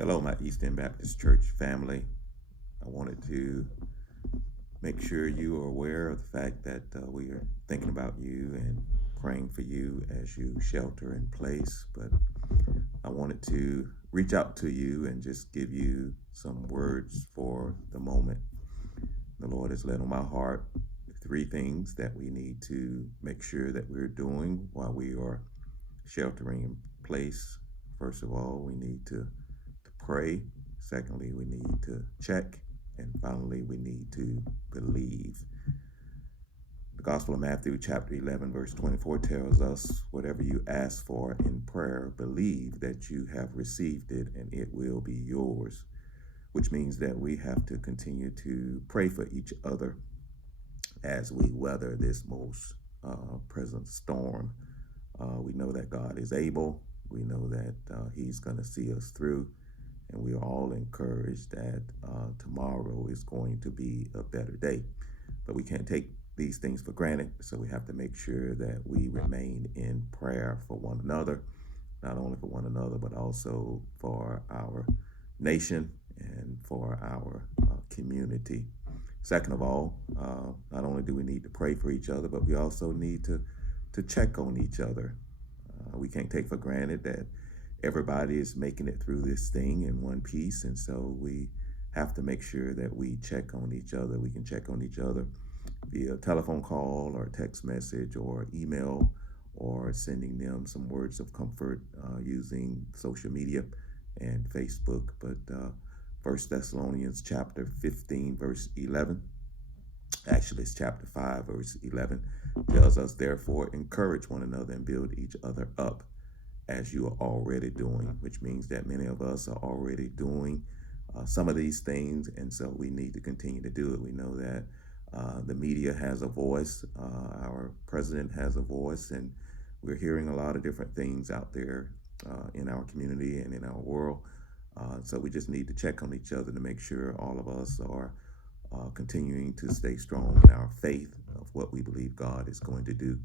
Hello, my Eastern Baptist Church family. I wanted to make sure you are aware of the fact that we are thinking about you and praying for you as you shelter in place. But I wanted to reach out to you and just give you some words for the moment. The Lord has laid on my heart 3 things that we need to make sure that we're doing while we are sheltering in place. First of all, we need to pray. Secondly, we need to check. And finally, we need to believe. The Gospel of Matthew chapter 11 verse 24 tells us, whatever you ask for in prayer, believe that you have received it and it will be yours, which means that we have to continue to pray for each other as we weather this most present storm. We know that God is able. We know that he's going to see us through. And we are all encouraged that tomorrow is going to be a better day. But we can't take these things for granted, so we have to make sure that we remain in prayer for one another, not only for one another, but also for our nation and for our community. Second of all, not only do we need to pray for each other, but we also need to check on each other. We can't take for granted that everybody is making it through this thing in one piece, and so we have to make sure that we check on each other. We can check on each other via telephone call or text message or email, or sending them some words of comfort using social media and Facebook. But 1 Thessalonians chapter 15 verse 11, actually it's chapter 5 verse 11, tells us, therefore encourage one another and build each other up as you are already doing, which means that many of us are already doing some of these things, and so we need to continue to do it. We know that the media has a voice, our president has a voice, and we're hearing a lot of different things out there in our community and in our world. So we just need to check on each other to make sure all of us are continuing to stay strong in our faith of what we believe God is going to do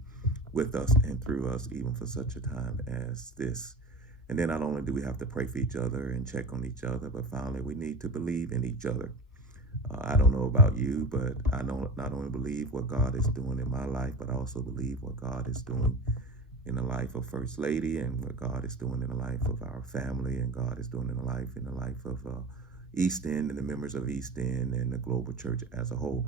with us and through us, even for such a time as this. And then not only do we have to pray for each other and check on each other, but finally we need to believe in each other. I don't know about you, but I don't not only believe what God is doing in my life, but I also believe what God is doing in the life of First Lady, and what God is doing in the life of our family, and God is doing in the life of East End and the members of East End and the global church as a whole.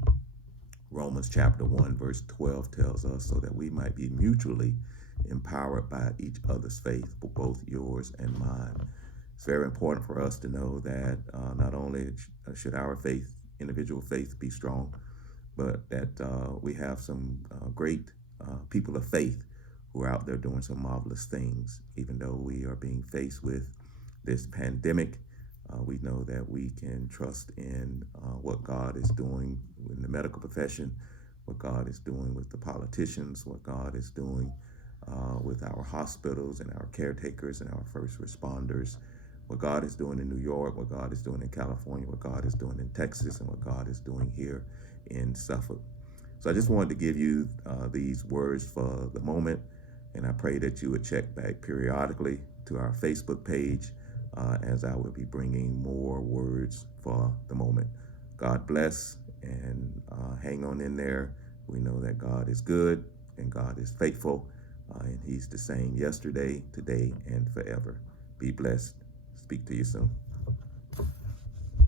Romans chapter 1 verse 12 tells us, so that we might be mutually empowered by each other's faith, both yours and mine. It's very important for us to know that not only should our faith, individual faith, be strong, but that we have some great people of faith who are out there doing some marvelous things. Even though we are being faced with this pandemic, we know that we can trust in what God is doing in the medical profession, what God is doing with the politicians, what God is doing with our hospitals and our caretakers and our first responders, what God is doing in New York, what God is doing in California, what God is doing in Texas, and what God is doing here in Suffolk. So I just wanted to give you these words for the moment, and I pray that you would check back periodically to our Facebook page as I will be bringing more words for the moment. God bless, and hang on in there. We know that God is good and God is faithful, and he's the same yesterday, today, and forever. Be blessed. Speak to you soon.